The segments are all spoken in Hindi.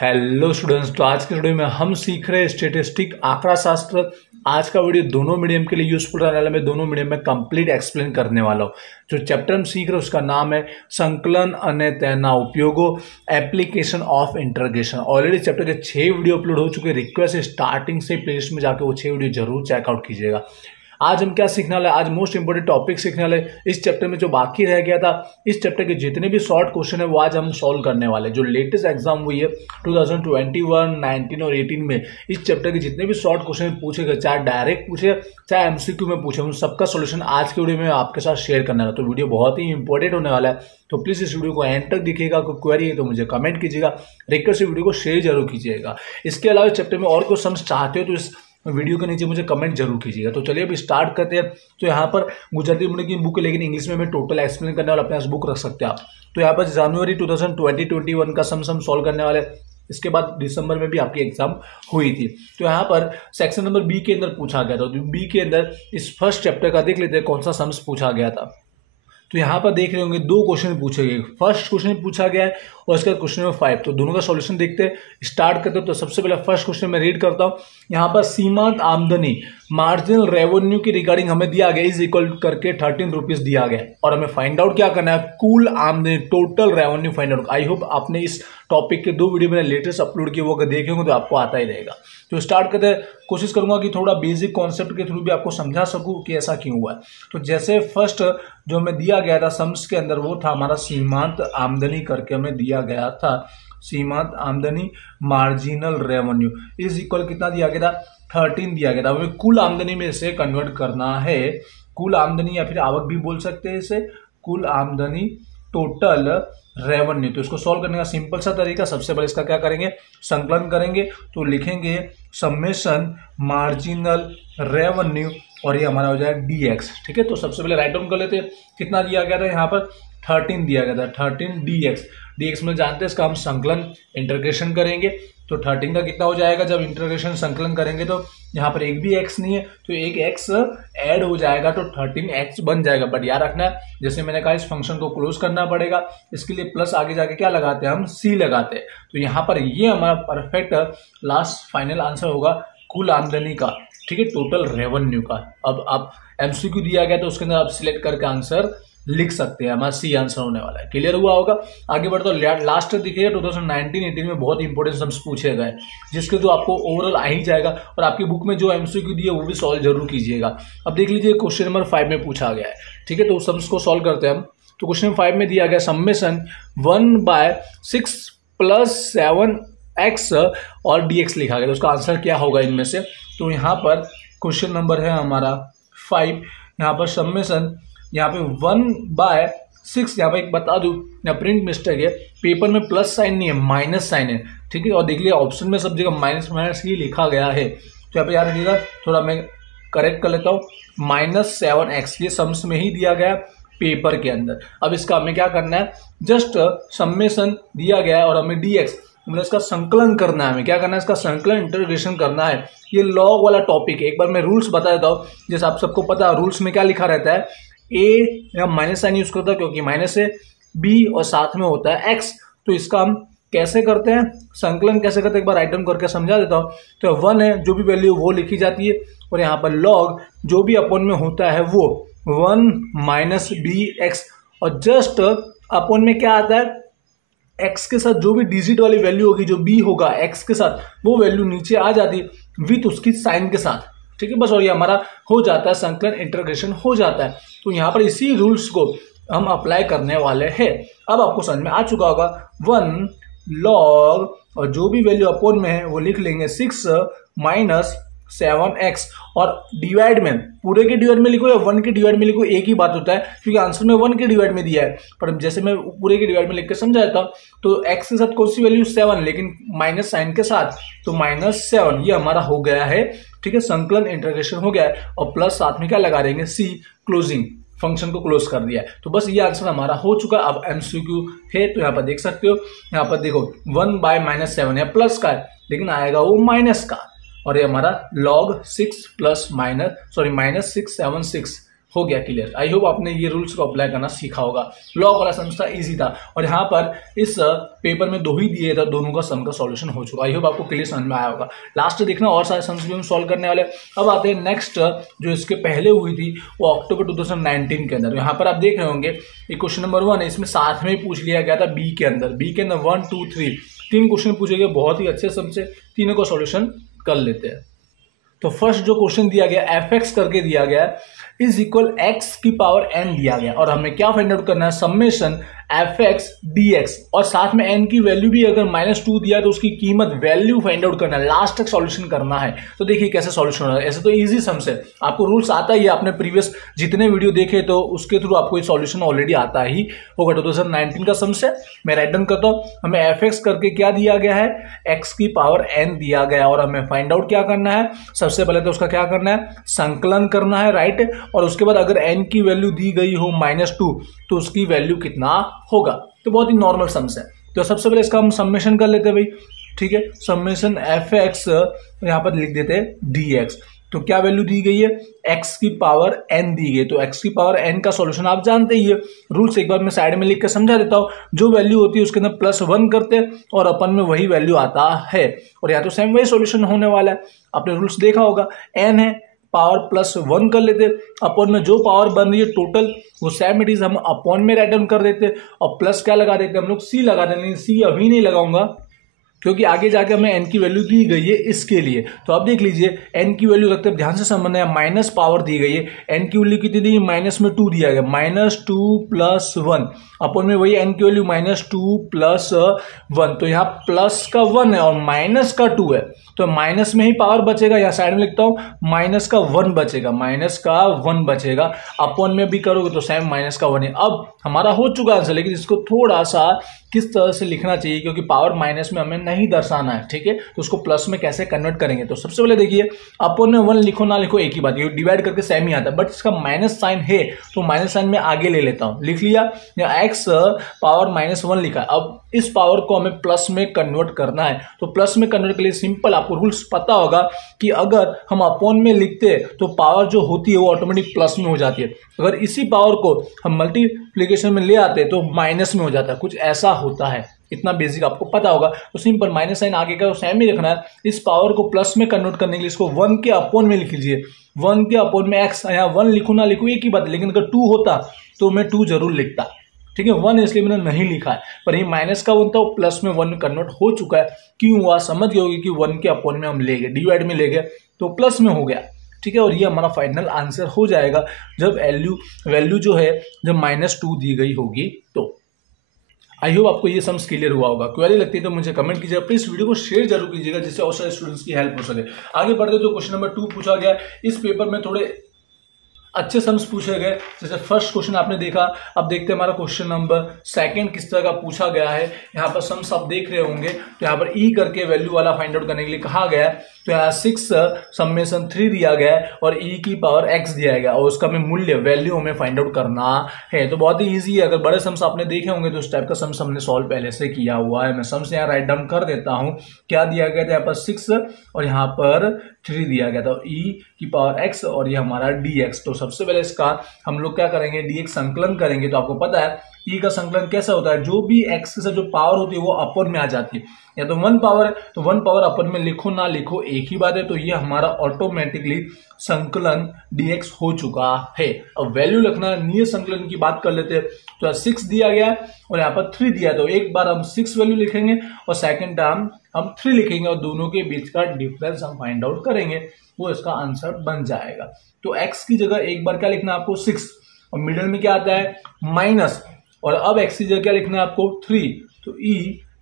हेलो स्टूडेंट्स, तो आज के वीडियो में हम सीख रहे हैं स्टेटिस्टिक आंकड़ा शास्त्र। आज का वीडियो दोनों मीडियम के लिए यूजफुल रहने वाला है। मैं दोनों मीडियम में कंप्लीट एक्सप्लेन करने वाला हूँ। जो चैप्टर हम सीख रहे हैं उसका नाम है संकलन અને તેના उपयोगो application of integration. Already chapter के 6 वीडियो अपलोड हो चुके हैं। रिक्वेस्ट है स्टार्टिंग से प्लेलिस्ट में जाकर वो 6 वीडियो जरूर चेकआउट कीजिएगा। आज हम क्या सीखने वाले हैं, आज मोस्ट इंपोर्टेंट टॉपिक सीखने वाले। इस चैप्टर में जो बाकी रह गया था, इस चैप्टर के जितने भी शॉर्ट क्वेश्चन है वो आज हम सॉल्व करने वाले। जो लेटेस्ट एग्जाम हुई है 2021, 19 और 18 में, इस चैप्टर के जितने भी शॉर्ट क्वेश्चन पूछे गए, चाहे डायरेक्ट पूछे चाहे एमसीक्यू में पूछे, उन सबका सोल्यूशन आज के वीडियो में आपके साथ शेयर करना है। तो वीडियो बहुत ही इंपॉर्टेंट होने वाला है, तो प्लीज़ इस वीडियो को एंड तक दिखेगा। कोई क्वेरी है तो मुझे कमेंट कीजिएगा, रिक्वेस्ट वीडियो को शेयर जरूर कीजिएगा। इसके अलावा इस चैप्टर में और कुछ समझ चाहते हो तो इस वीडियो के नीचे मुझे कमेंट जरूर कीजिएगा। तो चलिए अब स्टार्ट करते हैं। तो यहाँ पर गुजराती मीडियम की बुक है, लेकिन इंग्लिश में मैं टोटल एक्सप्लेन करने वाला, अपने पास बुक रख सकते हैं आप। तो यहाँ पर जनवरी 2020-21 का सम सॉल्व करने वाले। इसके बाद दिसंबर में भी आपकी एग्जाम हुई थी। तो यहाँ पर सेक्शन नंबर बी के अंदर पूछा गया था। तो बी के अंदर इस फर्स्ट चैप्टर का देख लेते हैं कौन सा सम्स पूछा गया था। तो यहाँ पर देख रहे होंगे 2 क्वेश्चन पूछे गए। फर्स्ट क्वेश्चन पूछा गया है और इसका क्वेश्चन नंबर 5। तो दोनों का सॉल्यूशन देखते हैं, स्टार्ट करते हैं। तो सबसे पहले फर्स्ट क्वेश्चन मैं रीड करता हूँ। यहाँ पर सीमांत आमदनी मार्जिनल रेवेन्यू की रिगार्डिंग हमें दिया गया इज इक्वल करके 13 रुपीज दिया गया और हमें फाइंड आउट क्या करना है, कुल आमदनी total revenue find out. I hope आपने इस टॉपिक के 2 वीडियो मैंने लेटेस्ट अपलोड किए, वो अगर देखे होंगे तो आपको आता ही रहेगा। तो स्टार्ट करते हैं। कोशिश करूंगा कि थोड़ा बेसिक कॉन्सेप्ट के थ्रू भी आपको समझा सकूं कि ऐसा क्यों हुआ है। तो जैसे फर्स्ट जो हमें दिया गया था सम्स के अंदर, वो था हमारा सीमांत आमदनी करके हमें दिया गया था। सीमांत आमदनी मार्जिनल रेवेन्यू इज इक्वल कितना दिया गया था, 13 दिया गया था। हमें कुल आमदनी में इसे कन्वर्ट करना है। कुल आमदनी या फिर आवक भी बोल सकते हैं इसे, कुल आमदनी टोटल रेवेन्यू। तो इसको सॉल्व करने का सिंपल सा तरीका, सबसे पहले इसका क्या करेंगे, संकलन करेंगे। तो लिखेंगे समेशन मार्जिनल रेवेन्यू और ये हमारा हो जाएगा dx। ठीक है, तो सबसे पहले राइट डाउन कर लेते हैं। कितना दिया गया था यहाँ पर, 13 दिया गया था। 13 dx में जानते हैं इसका हम संकलन इंटीग्रेशन करेंगे। तो 13 का कितना हो जाएगा, जब इंटीग्रेशन संकलन करेंगे तो यहाँ पर एक भी x नहीं है तो एक x ऐड हो जाएगा तो 13x बन जाएगा। बट याद रखना है, जैसे मैंने कहा, इस फंक्शन को क्लोज करना पड़ेगा। इसके लिए प्लस आगे जाके क्या लगाते हैं, हम c लगाते हैं। तो यहाँ पर ये हमारा परफेक्ट लास्ट फाइनल आंसर होगा कुल आमदनी का। ठीक है, टोटल रेवेन्यू का। अब आप एमसीक्यू दिया गया तो उसके अंदर आप सिलेक्ट करके आंसर लिख सकते हैं। हमारा सी आंसर होने वाला है। क्लियर हुआ होगा। आगे बढ़ते तो लास्ट देखिएगा 2019-18 में बहुत इंपॉर्टेंट सम्स पूछे गए, जिसके तो आपको ओवरऑल आ ही जाएगा। और आपकी बुक में जो एमसीक्यू दिए वो भी सॉल्व जरूर कीजिएगा। अब देख लीजिए क्वेश्चन नंबर 5 में पूछा गया है। ठीक है, तो सम्स को सॉल्व करते हैं हम। तो क्वेश्चन नंबर 5 में दिया गया समेशन 1/6 + 7x और dx लिखा गया। तो उसका आंसर क्या होगा इनमें से। तो यहाँ पर क्वेश्चन नंबर है हमारा 5। यहाँ पर समेशन, यहाँ पे 1/6, यहाँ पे एक बता दूँ, यहाँ प्रिंट मिस्टेक है, पेपर में प्लस साइन नहीं है, माइनस साइन है। ठीक है, और देख लिया ऑप्शन में सब जगह माइनस माइनस ही लिखा गया है। तो यहाँ पे याद रखिएगा, थोड़ा मैं करेक्ट कर लेता हूँ। -7x ये सम्स में ही दिया गया पेपर के अंदर। अब इसका हमें क्या करना है, जस्ट समेशन दिया गया है और हमें dx मतलब इसका संकलन करना है। हमें क्या करना है, इसका संकलन इंटीग्रेशन करना है। ये लॉग वाला टॉपिक है। एक बार मैं रूल्स बता देता हूँ। जैसे आप सबको पता है रूल्स में क्या लिखा रहता है, ए या माइनस साइन यूज करता है क्योंकि माइनस है, बी और साथ में होता है एक्स। तो इसका हम कैसे करते हैं, संकलन कैसे करते हैं, एक बार राइट डाउन करके समझा देता हूँ। तो 1 है, जो भी वैल्यू वो लिखी जाती है, और यहाँ पर लॉग जो भी अपन में होता है वो 1 - bx, और जस्ट अपन में क्या आता है, x के साथ जो भी डिजिट वाली वैल्यू होगी, जो b होगा x के साथ, वो वैल्यू नीचे आ जाती है विथ उसकी साइन के साथ। ठीक है, बस, और ये हमारा हो जाता है, संकलन इंटीग्रेशन हो जाता है। तो यहाँ पर इसी रूल्स को हम अप्लाई करने वाले हैं। अब आपको समझ में आ चुका होगा। 1 log और जो भी वैल्यू अपोन में है वो लिख लेंगे 6 - 7x, और डिवाइड में पूरे के डिवाइड में लिखो या 1 के डिवाइड में लिखो, एक ही बात होता है, क्योंकि आंसर में 1 के डिवाइड में दिया है। पर जैसे मैं पूरे के डिवाइड में लिख के समझा देता हूँ, तो x के साथ कौन सी वैल्यू, 7, लेकिन माइनस साइन के साथ, तो -7 ये हमारा हो गया है। ठीक है, संकलन इंटीग्रेशन हो गया है, और प्लस साथ में क्या लगा देंगे, c, क्लोजिंग, फंक्शन को क्लोज कर दिया है। तो बस ये आंसर हमारा हो चुका है। अब एमसीक्यू है, तो यहाँ पर देख सकते हो, यहाँ पर देखो 1/-7 है, प्लस का है, लेकिन आएगा वो माइनस का, और ये हमारा log 6 + -676 हो गया क्लियर। आई होप आपने ये रूल्स को अप्लाई करना सीखा होगा। लॉग वाला सम था, इजी था, और यहाँ पर इस पेपर में 2 ही दिए था, दोनों का सम का सॉल्यूशन हो चुका। आई होप आपको क्लियर समझ में आया होगा। लास्ट देखना और सारे सम्स भी हम सॉल्व करने वाले। अब आते हैं नेक्स्ट, जो इसके पहले हुई थी वो अक्टूबर 2019 के अंदर। यहाँ पर आप देख रहे होंगे ये क्वेश्चन नंबर 1 है, इसमें साथ में पूछ लिया गया था बी के अंदर 1, 2, 3 3 क्वेश्चन पूछे गए, बहुत ही अच्छे सम से, तीनों को सॉल्यूशन कर लेते हैं। तो फर्स्ट जो क्वेश्चन दिया गया f(x) करके दिया गया इज इक्वल x की पावर n दिया गया, और हमें क्या फाइंड आउट करना है, समेशन f(x) dx, और साथ में n की वैल्यू भी अगर -2 दिया तो उसकी कीमत वैल्यू फाइंड आउट करना है, लास्ट तक सॉल्यूशन करना है। तो देखिए कैसे सॉल्यूशन होना है। ऐसे तो इजी सम्स है, आपको रूल्स आता ही है, आपने प्रीवियस जितने वीडियो देखे तो उसके थ्रू आपको ये सॉल्यूशन ऑलरेडी आता ही होगा। 2019 का सम्स है, मैं राइट डाउन करता हूँ। हमें f(x) करके क्या दिया गया है, x की पावर n दिया गया, और हमें फाइंड आउट क्या करना है, सबसे पहले तो उसका क्या करना है, संकलन करना है, राइट। और उसके बाद अगर n की वैल्यू दी गई हो -2 तो उसकी वैल्यू कितना होगा। तो बहुत ही नॉर्मल सम्स है। तो सबसे पहले इसका हम समेशन कर लेते हैं भाई, ठीक है। समेशन f(x) यहाँ पर लिख देते हैं dx। तो क्या वैल्यू दी गई है, x की पावर n दी गई। तो x की पावर n का सॉल्यूशन आप जानते ही है, रूल्स एक बार मैं साइड में लिख कर समझा देता हूँ। जो वैल्यू होती है उसके अंदर +1 करते हैं और अपन में वही वैल्यू आता है, और या तो सेम वही सॉल्यूशन होने वाला है। आपने रूल्स देखा होगा, n है, पावर +1 कर लेते, अपॉन में जो पावर बन रही है टोटल वो सेम इट इज हम अपॉन में राइट डाउन कर देते, और प्लस क्या लगा देते हम लोग, c लगा देंगे। c अभी नहीं लगाऊंगा क्योंकि आगे जाके हमें n की वैल्यू दी गई है इसके लिए। तो आप देख लीजिए n की वैल्यू रखते हैं, ध्यान से समझना है, माइनस पावर दी गई है, n की वैल्यू कितनी दी, माइनस में 2 दिया गया, -2 + 1 अपन में वही n की वैल्यू -2 + 1। तो यहाँ प्लस का 1 है और माइनस का 2 है, तो माइनस में ही पावर बचेगा, या साइड में लिखता हूँ माइनस का 1 बचेगा, माइनस का 1 बचेगा। अपन में भी करोगे तो सेम माइनस का 1 है। अब हमारा हो चुका आंसर, लेकिन इसको थोड़ा सा किस तरह से लिखना चाहिए, क्योंकि पावर माइनस में हमें नहीं दर्शाना है, ठीक है। तो उसको प्लस में कैसे कन्वर्ट करेंगे, तो सबसे पहले देखिए, अपन में 1 लिखो ना लिखो एक ही बात, ये डिवाइड करके सेम ही आता है, बट इसका माइनस साइन है तो माइनस साइन में आगे ले लेता हूँ, लिख लिया, या x पावर -1 लिखा। अब इस पावर को हमें प्लस में कन्वर्ट करना है, तो प्लस में कन्वर्ट के लिए सिंपल, आपको रूल्स पता होगा कि अगर हम अपॉन में लिखते तो पावर जो होती है वो ऑटोमेटिक प्लस में हो जाती है, अगर इसी पावर को हम मल्टीप्लीकेशन में ले आते तो माइनस में हो जाता है, कुछ ऐसा होता है। इतना बेसिक आपको पता होगा। तो सिंपल माइनस साइन आगे का सेम ही रखना है। इस पावर को प्लस में कन्वर्ट करने के लिए इसको 1 के अपॉन में लिख लीजिए, 1 के अपॉन में x, यहाँ 1 लिखूँ ना लिखूँ एक ही बात है, लेकिन अगर 2 होता तो मैं 2 जरूर लिखता, ठीक है। 1 इसलिए मैंने नहीं लिखा है, पर ये माइनस का 1 था, प्लस में 1 में कन्वर्ट हो चुका है। क्यों हुआ समझ गए होगे कि 1 के अपॉन में हम ले गए, डिवाइड में ले गए तो प्लस में हो गया, ठीक है। और ये हमारा फाइनल आंसर हो जाएगा जब वैल्यू जो है जब -2 दी गई होगी। तो आई होप आपको ये सम्स क्लियर हुआ होगा। क्वेरी लगती है तो मुझे कमेंट कीजिएगा, प्लीज वीडियो को शेयर जरूर कीजिएगा जिससे और सारे स्टूडेंट्स की हेल्प हो सके। आगे बढ़ते तो क्वेश्चन नंबर 2 पूछा गया। इस पेपर में थोड़े अच्छे सम्स पूछे गए, जैसे फर्स्ट क्वेश्चन आपने देखा। अब देखते हैं हमारा क्वेश्चन नंबर 2 किस तरह का पूछा गया है। यहाँ पर सम्स आप देख रहे होंगे, तो यहाँ पर ई करके वैल्यू वाला फाइंड आउट करने के लिए कहा गया है। तो यहाँ 6 समेशन 3 दिया गया है और ई की पावर x दिया गया, और उसका हमें मूल्य वैल्यू हमें फाइंड आउट करना है। तो बहुत ही ईजी है, अगर बड़े सम्स आपने देखे होंगे तो उस टाइप का सम्स हमने सॉल्व पहले से किया हुआ है। मैं सम्स यहाँ राइट डाउन कर देता हूँ। क्या दिया गया था, यहाँ पर 6 और यहाँ पर 3 दिया गया था, ई की पावर x और ये हमारा dx। तो सबसे पहले इसका हम लोग क्या करेंगे, dx संकलन करेंगे। तो आपको पता है ई का संकलन कैसा होता है, जो भी x के साथ जो पावर होती है वो अपन में आ जाती है, या तो 1 पावर है तो 1 पावर अपन में लिखो ना लिखो एक ही बात है। तो ये हमारा ऑटोमेटिकली संकलन dx हो चुका है। अब वैल्यू लिखना, नियत संकलन की बात कर लेते हैं। तो 6 दिया गया है और यहाँ पर 3 दिया, तो एक बार हम 6 वैल्यू लिखेंगे और सेकेंड टाइम हम 3 लिखेंगे और दोनों के बीच का डिफरेंस हम फाइंड आउट करेंगे, वो इसका आंसर बन जाएगा। तो x की जगह एक बार क्या लिखना है आपको 6, और मिडिल में क्या आता है माइनस, और अब x की जगह क्या लिखना है आपको 3, तो ई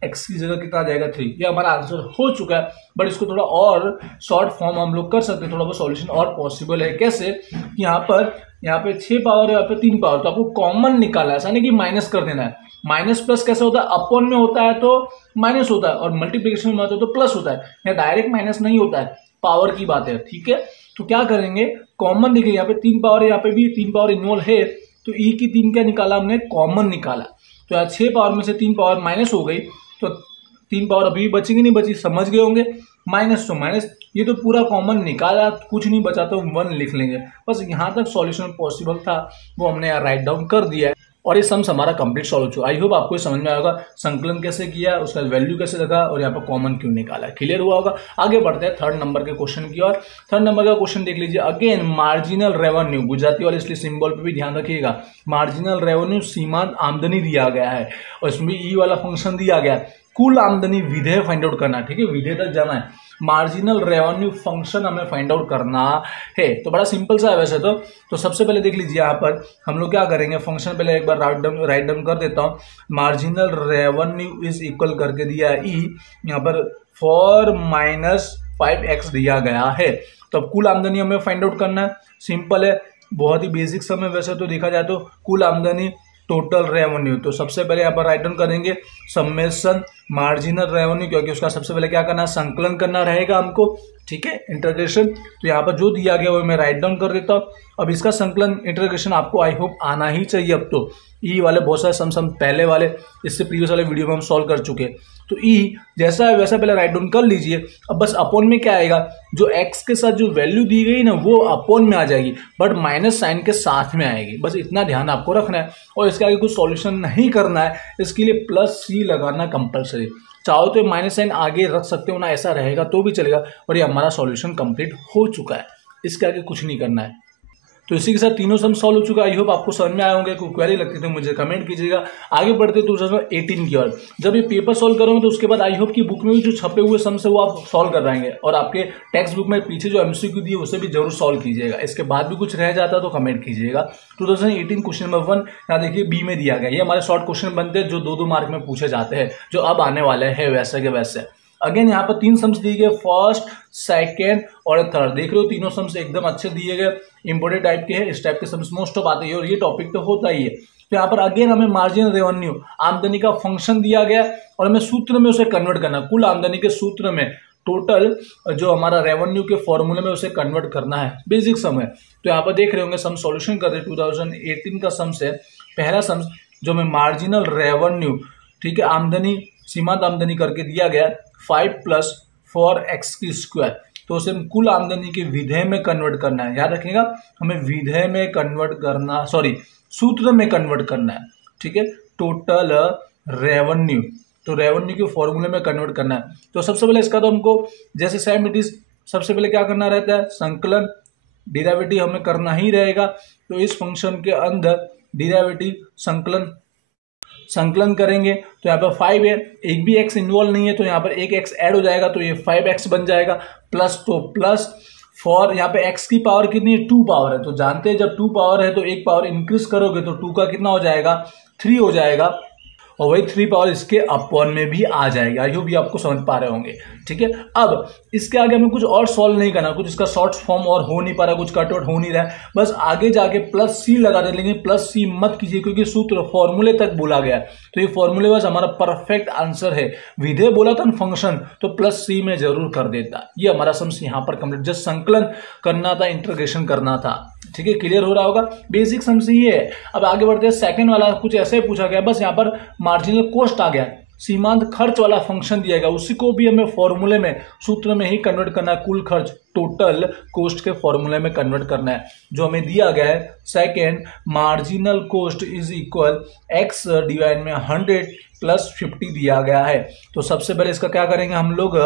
x की जगह कितना आ जाएगा 3। ये हमारा आंसर हो चुका है, बट इसको थोड़ा और शॉर्ट फॉर्म हम लोग कर सकते हैं, थोड़ा बहुत सॉल्यूशन और पॉसिबल है। कैसे, यहाँ पे 6 पावर है, यहाँ पे 3 पावर, तो आपको कॉमन निकालना है, ऐसा नहीं कि माइनस कर देना है। माइनस प्लस कैसे होता है, अपॉन में होता है तो माइनस होता है, और मल्टीप्लिकेशन में होता है तो प्लस होता है। यहाँ डायरेक्ट माइनस नहीं होता है, पावर की बात है, ठीक है। तो क्या करेंगे, कॉमन देखिए, यहाँ पे 3 पावर है, यहाँ पे भी 3 पावर इन्वॉल्व है, तो ई की 3 क्या निकाला हमने, कॉमन निकाला। तो यहाँ 6 पावर में से 3 पावर माइनस हो गई, तो 3 पावर अभी बचेगी नहीं बची, समझ गए होंगे। माइनस तो माइनस, ये तो पूरा कॉमन निकाला, कुछ नहीं बचा तो 1 लिख लेंगे। बस यहाँ तक सॉल्यूशन पॉसिबल था वो हमने यहाँ राइट डाउन कर दिया है और ये सम्स हमारा कंप्लीट सॉल्व हो चुका। आई होप आपको समझ में आएगा संकलन कैसे किया, उसका वैल्यू कैसे लगा और यहाँ पर कॉमन क्यों निकाला, क्लियर हुआ होगा। आगे बढ़ते हैं थर्ड नंबर के क्वेश्चन की ओर। थर्ड नंबर का क्वेश्चन देख लीजिए। अगेन मार्जिनल रेवेन्यू, गुजराती वाले इसलिए सिंबल पे भी ध्यान रखिएगा। मार्जिनल रेवेन्यू सीमांत आमदनी दिया गया है और इसमें ई वाला फंक्शन दिया गया है। कुल आमदनी विधेय फाइंड आउट करना है, ठीक है, विधेय तक जाना है। मार्जिनल रेवेन्यू फंक्शन हमें फाइंड आउट करना है, तो बड़ा सिंपल सा है वैसे तो सबसे पहले देख लीजिए यहाँ पर हम लोग क्या करेंगे, फंक्शन पहले एक बार राइट डाउन कर देता हूँ। मार्जिनल रेवेन्यू इज इक्वल करके दिया है ई, यहाँ पर फॉर -5x दिया गया है। तो अब कुल आमदनी हमें फाइंड आउट करना है, सिंपल है, बहुत ही बेसिक सम है वैसे तो देखा जाए तो। कुल आमदनी टोटल रेवेन्यू, तो सबसे पहले यहाँ पर राइट डाउन करेंगे समेशन मार्जिनल रेवेन्यू, क्योंकि उसका सबसे पहले क्या करना है, संकलन करना रहेगा हमको, ठीक है, इंटीग्रेशन। तो यहाँ पर जो दिया गया वो मैं राइट डाउन कर देता हूँ। अब इसका संकलन इंटीग्रेशन आपको आई होप आना ही चाहिए। अब तो ई वाले बहुत सारे सम पहले वाले इससे प्रीवियस वाले वीडियो में हम सॉल्व कर चुके हैं, तो ई जैसा है वैसा पहले राइट डाउन कर लीजिए। अब बस अपॉन में क्या आएगा, जो एक्स के साथ जो वैल्यू दी गई ना वो अपॉन में आ जाएगी, बट माइनस साइन के साथ में आएगी, बस इतना ध्यान आपको रखना है। और इसके आगे कुछ सॉल्यूशन नहीं करना है, इसके लिए +c लगाना कंपलसरी। चाहो तो माइनस साइन आगे रख सकते हो ना, ऐसा रहेगा तो भी चलेगा। और ये हमारा सॉल्यूशन कंप्लीट हो चुका है, इसके आगे कुछ नहीं करना है। तो इसी के साथ तीनों सम सॉल्व हो चुका है। आई होप आपको समझ में आए होंगे। कोई क्वेरी लगती तो मुझे कमेंट कीजिएगा। आगे बढ़ते 2018 की ओर। जब ये पेपर सॉल्व करोगे तो उसके बाद आई होप की बुक में भी जो छपे हुए सम है वो आप सॉल्व कर पाएंगे, और आपके टेक्स्ट बुक में पीछे जो MCQ दी है उसे भी जरूर सॉल्व कीजिएगा। इसके बाद भी कुछ रह जाता तो कमेंट कीजिएगा। 2018 क्वेश्चन नंबर 1 यहाँ देखिए बी में दिया गया। ये हमारे शॉर्ट क्वेश्चन बनते हैं जो 2-2 मार्क में पूछे जाते हैं, जो अब आने वाले हैं वैसे के वैसे। अगेन यहाँ पर 3 सम्स दिए गए, फर्स्ट, सेकेंड और थर्ड। देख रहे हो तीनों सम्स एकदम अच्छे दिए गए, इंपोर्टेंट टाइप के हैं। इस टाइप के सम्स मोस्ट ऑफ आते हैं और ये टॉपिक तो होता ही है। तो यहाँ पर अगेन हमें मार्जिनल रेवेन्यू आमदनी का फंक्शन दिया गया और हमें सूत्र में उसे कन्वर्ट करना, कुल आमदनी के सूत्र में टोटल जो हमारा रेवेन्यू के फॉर्मूले में उसे कन्वर्ट करना है। बेसिक सम है। तो यहाँ पर देख रहे होंगे सम सॉल्यूशन कर रहे 2018 का सम से। पहला सम जो हमें मार्जिनल रेवेन्यू, ठीक है, आमदनी सीमांत आमदनी करके दिया गया 5 + 4x²। तो उसे कुल आमदनी के विधेय में कन्वर्ट करना है। याद रखिएगा हमें विधेय में कन्वर्ट करना, सॉरी सूत्र में कन्वर्ट करना है, ठीक है, टोटल रेवेन्यू। तो रेवेन्यू के फॉर्मूले में कन्वर्ट करना है। तो सबसे पहले इसका तो हमको जैसे सेम इट इज सबसे पहले क्या करना रहता है, संकलन, डिराइवेटिव हमें करना ही रहेगा। तो इस फंक्शन के अंदर डिराइवेटिव संकलन करेंगे तो यहाँ पर 5 है, एक भी x इन्वॉल्व नहीं है तो यहाँ पर एक x ऐड हो जाएगा तो ये 5x बन जाएगा। प्लस तो प्लस फॉर यहाँ पे x की पावर कितनी है, 2 पावर है। तो जानते हैं जब 2 पावर है तो एक पावर इंक्रीज करोगे तो 2 का कितना हो जाएगा, 3 हो जाएगा, और वही 3 पावर इसके अपॉन में भी आ जाएगा। आई होप भी आपको समझ पा रहे होंगे, ठीक है। अब इसके आगे हमें कुछ और सॉल्व नहीं करना, कुछ इसका शॉर्ट फॉर्म और हो नहीं पा रहा, कुछ कट आउट हो नहीं रहा है, बस आगे जाके +c लगा दे। लेकिन +c मत कीजिए क्योंकि सूत्र फॉर्मूले तक बोला गया, तो ये फॉर्मूले बस हमारा परफेक्ट आंसर है। विधेय बोला था फंक्शन तो +c में जरूर कर देता। ये हमारा सम्स यहाँ पर कंप्लीट, जस्ट संकलन करना था, इंटीग्रेशन करना था, ठीक है, क्लियर हो रहा होगा। बेसिक सम्स ये है। अब आगे बढ़ते हैं, सेकंड वाला कुछ ऐसे ही पूछा गया, बस यहाँ पर मार्जिनल कॉस्ट आ गया, सीमांत खर्च वाला फंक्शन दिया गया, उसी को भी हमें फॉर्मूले में सूत्र में ही कन्वर्ट करना है। कुल खर्च टोटल कॉस्ट के फॉर्मूले में कन्वर्ट करना है, जो हमें दिया गया है। Second, marginal cost is equal x divide में 100 + 50 दिया गया है। तो सबसे पहले इसका क्या करेंगे हम लोग,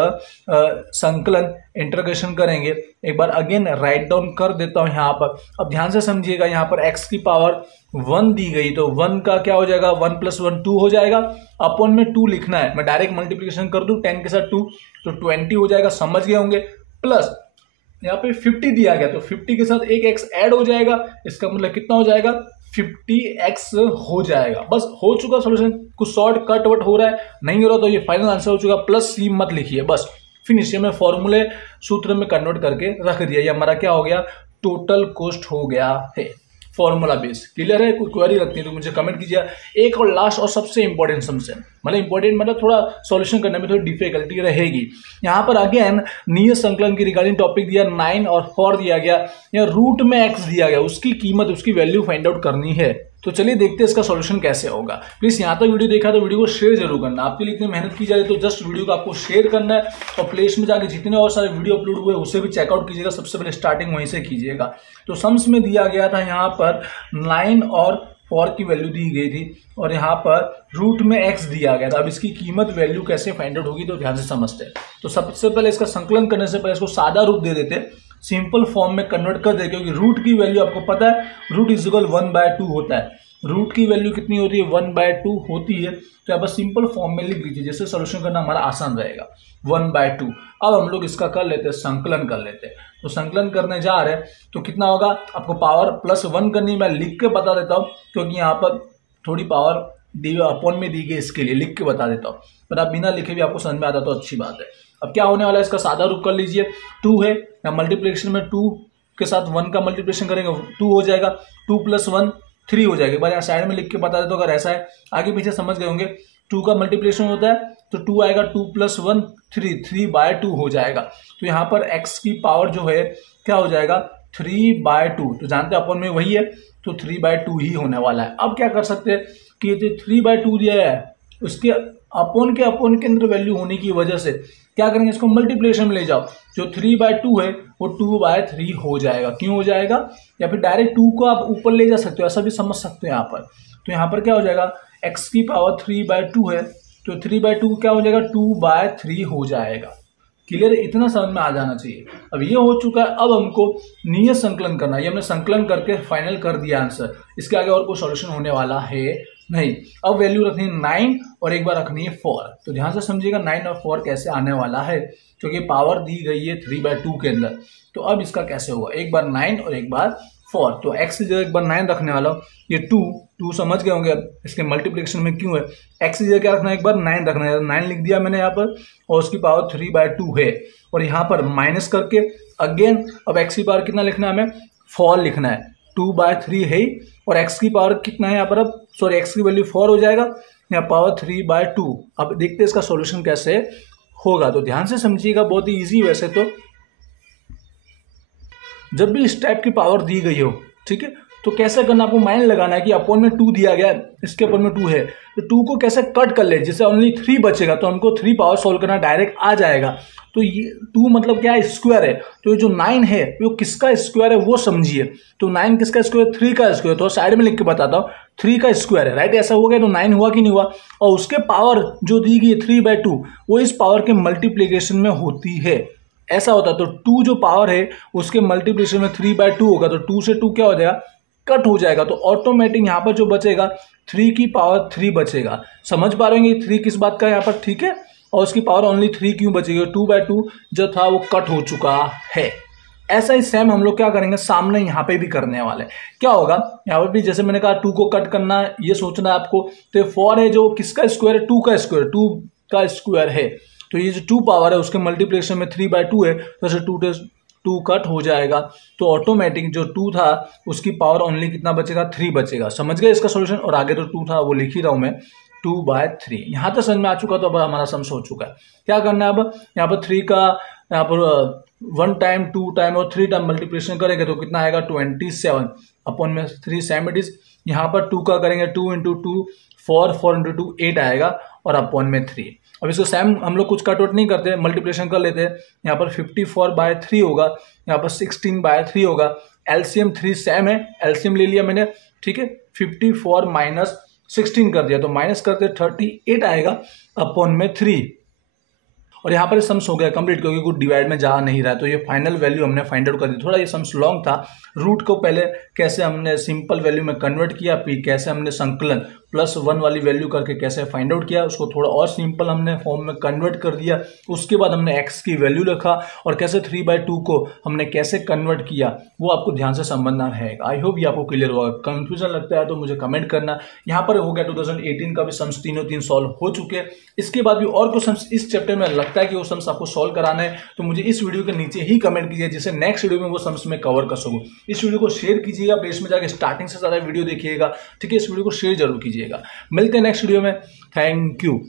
संकलन इंटीग्रेशन करेंगे। एक बार अगेन राइट डाउन कर देता हूं यहाँ पर। अब ध्यान से समझिएगा, यहाँ पर x की पावर 1 दी गई तो 1 का क्या हो जाएगा, 1 + 1 2 हो जाएगा। अपॉन में 2 लिखना है, मैं डायरेक्ट मल्टीप्लिकेशन कर दूं 10 के साथ 2 तो 20 हो जाएगा, समझ गए होंगे। प्लस यहाँ पे 50 दिया गया तो 50 के साथ एक x ऐड हो जाएगा, इसका मतलब कितना हो जाएगा, 50x हो जाएगा। बस हो चुका सॉल्यूशन। कुछ शॉर्ट कट वट हो रहा है, नहीं हो रहा तो ये फाइनल आंसर हो चुका। +c मत लिखिए, बस फिनिश। ये मैं फॉर्मूले सूत्र में कन्वर्ट करके रख दिया। ये हमारा क्या हो गया, टोटल कॉस्ट हो गया है, फॉर्मूला बेस। क्लियर है? कोई क्वेरी रखती है तो मुझे कमेंट कीजिए। एक और लास्ट और सबसे इंपॉर्टेंट सम्स है, मतलब इंपॉर्टेंट मतलब थोड़ा सॉल्यूशन करने में थोड़ी डिफिकल्टी रहेगी। यहाँ पर अगेन नियत संकलन की रिगार्डिंग टॉपिक दिया, 9 और 4 दिया गया, या रूट में x दिया गया, उसकी कीमत, उसकी वैल्यू फाइंड आउट करनी है। तो चलिए देखते हैं इसका सॉल्यूशन कैसे होगा। प्लीज़ यहाँ तक वीडियो देखा तो वीडियो को शेयर जरूर करना। आपके लिए इतनी मेहनत की जा रही है तो जस्ट वीडियो को आपको शेयर करना है और प्लेलिस्ट में जाकर जितने और सारे वीडियो अपलोड हुए उसे भी चेकआउट कीजिएगा। सबसे पहले स्टार्टिंग वहीं से कीजिएगा। तो सम्स में दिया गया था यहाँ पर 9 और 4 की वैल्यू दी गई थी और यहाँ पर रूट में x दिया गया था। अब इसकी कीमत वैल्यू कैसे फाइंड आउट होगी तो ध्यान से समझते हैं। तो सबसे पहले इसका संकलन करने से पहले इसको सादा रूप दे देते हैं, सिंपल फॉर्म में कन्वर्ट कर दे, क्योंकि रूट की वैल्यू आपको पता है रूट इज इक्वल 1/2 होता है। रूट की वैल्यू कितनी होती है 1/2 होती है। तो यहाँ पर सिंपल फॉर्म में लिख लीजिए जिससे सोल्यूशन करना हमारा आसान रहेगा 1/2। अब हम लोग इसका कर लेते हैं संकलन कर लेते हैं। तो संकलन करने जा रहे हैं तो कितना होगा, आपको पावर +1 करनी, मैं लिख के बता देता हूँ क्योंकि यहाँ पर थोड़ी पावर अपॉन में दी गई, इसके लिए लिख के बता देता हूँ, पर आप बिना लिखे भी आपको समझ में आता तो अच्छी बात है। अब क्या होने वाला है, इसका सादा रूप कर लीजिए। 2 है या मल्टीप्लिकेशन में 2 के साथ 1 का मल्टीप्लिकेशन करेंगे 2 हो जाएगा, 2 + 1 3 हो जाएगा। एक बार यहाँ साइड में लिख के बता देता हूँ, अगर ऐसा है आगे पीछे समझ गए होंगे। 2 का मल्टीप्लिकेशन होता है तो 2 आएगा, 2 + 1 3, 3/2 हो जाएगा। तो यहाँ पर x की पावर जो है क्या हो जाएगा 3/2। तो जानते हैं अपन में वही है तो 3/2 ही होने वाला है। अब क्या कर सकते हैं कि जो 3/2 दिया है उसके अपोन के अंदर वैल्यू होने की वजह से क्या करेंगे, इसको मल्टीप्लिकेशन में ले जाओ। जो 3/2 है वो 2/3 हो जाएगा। क्यों हो जाएगा, या फिर डायरेक्ट 2 को आप ऊपर ले जा सकते हो, ऐसा भी समझ सकते हैं यहाँ पर। तो यहाँ पर क्या हो जाएगा, x की पावर 3/2 है तो 3/2 क्या हो जाएगा 2/3 हो जाएगा। क्लियर, इतना समझ में आ जाना चाहिए। अब ये हो चुका है, अब हमको नियत संकलन करना है। ये हमने संकलन करके फाइनल कर दिया आंसर, इसके आगे और कोई सॉल्यूशन होने वाला है नहीं। अब वैल्यू रखनी है 9 और एक बार रखनी है 4। तो ध्यान से समझिएगा 9 और 4 कैसे आने वाला है, क्योंकि पावर दी गई है 3/2 के अंदर। तो अब इसका कैसे होगा, एक बार 9 और एक बार 4। तो x की जगह एक बार 9 रखने वाला हूँ, ये 2 समझ गए होंगे अब इसके मल्टीप्लिकेशन में क्यों है। x की जगह क्या रखना है, एक बार 9 रखना है, 9 लिख दिया मैंने यहाँ पर और उसकी पावर 3/2 है। और यहाँ पर माइनस करके अगेन अब x की पावर कितना लिखना है, हमें 4 लिखना है, 2/3 है ही। और x की पावर कितना है यहाँ पर, अब सॉरी x की वैल्यू 4 हो जाएगा, यहाँ पावर 3/2। अब देखते हैं इसका सॉल्यूशन कैसे होगा। तो ध्यान से समझिएगा, बहुत ही ईजी। वैसे तो जब भी इस टाइप की पावर दी गई हो, ठीक है, तो कैसे करना, आपको माइंड लगाना है कि अपॉन में 2 दिया गया है, इसके अपॉन में 2 है, तो 2 को कैसे कट कर ले जिससे ओनली 3 बचेगा। तो हमको 3 पावर सॉल्व करना डायरेक्ट आ जाएगा। तो ये 2 मतलब क्या है, स्क्वायर है। तो ये जो 9 है वो किसका स्क्वायर है वो समझिए। तो 9 किसका स्क्वायर, 3 का स्क्वायर। तो साइड में लिख के बताता हूँ, 3 का स्क्वायर है, राइट। ऐसा हो गया तो 9 हुआ कि नहीं हुआ। और उसके पावर जो दी गई है 3/2 वो इस पावर के मल्टीप्लीकेशन में होती है, ऐसा होता है। तो 2 जो पावर है उसके मल्टीप्लिकेशन में 3/2 होगा, तो 2 से 2 क्या हो जाएगा, कट हो जाएगा। तो ऑटोमेटिक यहाँ पर जो बचेगा 3 की पावर 3 बचेगा। समझ पा रहे हैं 3 किस बात का है यहाँ पर, ठीक है। और उसकी पावर ओनली 3 क्यों बचेगी, 2/2 जो था वो कट हो चुका है। ऐसा ही सेम हम लोग क्या करेंगे, सामने यहाँ पे भी करने वाले। क्या होगा यहाँ पर भी, जैसे मैंने कहा 2 को कट करना है, ये सोचना है आपको। तो 4 है जो किसका स्क्वायर है, 2 का स्क्वायर, 2 का स्क्वायर है। तो ये जो 2 पावर है उसके मल्टीप्लिकेशन में 3/2 है, तो 2 कट हो जाएगा। तो ऑटोमेटिक जो 2 था उसकी पावर ओनली कितना बचेगा, 3 बचेगा। समझ गए इसका सॉल्यूशन। और आगे तो 2 था वो लिख ही रहा हूं मैं, 2/3। यहाँ तक समझ में आ चुका, तो अब हमारा सम्स हो चुका है। क्या करना है अब, यहाँ पर 3 का यहाँ पर 1 टाइम 2 टाइम और 3 टाइम मल्टीप्लिकेशन करेंगे तो कितना आएगा 27 अपॉन में 3 सेम इट इज। यहाँ पर 2 का करेंगे 2 × 2 4, 4 × 2 8 आएगा और अपॉन में 3। अब इसको सेम हम लोग कुछ कट आउट नहीं करते, मल्टीप्लिकेशन कर लेते हैं। यहाँ पर 54/3 होगा, यहाँ पर 16/3 होगा। एलसीएम 3 सेम है, एलसीएम ले लिया मैंने, ठीक है। 54 माइनस 16 कर दिया तो माइनस करते 38 आएगा अपॉन में 3। और यहाँ पर सम्स हो गया कंप्लीट, क्योंकि कुछ डिवाइड में जा नहीं रहा है। तो ये फाइनल वैल्यू हमने फाइंड आउट कर दी। थोड़ा ये सम्स लॉन्ग था। रूट को पहले कैसे हमने सिंपल वैल्यू में कन्वर्ट किया, फिर कैसे हमने संकलन +1 वाली वैल्यू करके कैसे फाइंड आउट किया, उसको थोड़ा और सिंपल हमने फॉर्म में कन्वर्ट कर दिया। उसके बाद हमने x की वैल्यू रखा और कैसे 3/2 को हमने कैसे कन्वर्ट किया वो आपको ध्यान से समझना रहेगा। आई होप ये आपको क्लियर होगा। कंफ्यूजन लगता है तो मुझे कमेंट करना। यहाँ पर हो गया 2018 का भी सम्स तीनों 3 सॉल्व हो चुके हैं। इसके बाद भी और कुछ सम्स इस चैप्टर में लगता है कि वो सम्स आपको सॉल्व कराना है तो मुझे इस वीडियो के नीचे ही कमेंट कीजिए, जिससे नेक्स्ट वीडियो में वो सम्स में कवर कर सकूँ। इस वीडियो को शेयर कीजिएगा, प्लेस में जाकर स्टार्टिंग से ज़्यादा वीडियो देखिएगा, ठीक है। इस वीडियो को शेयर जरूर कीजिएगा। मिलते हैं नेक्स्ट वीडियो में। Thank you.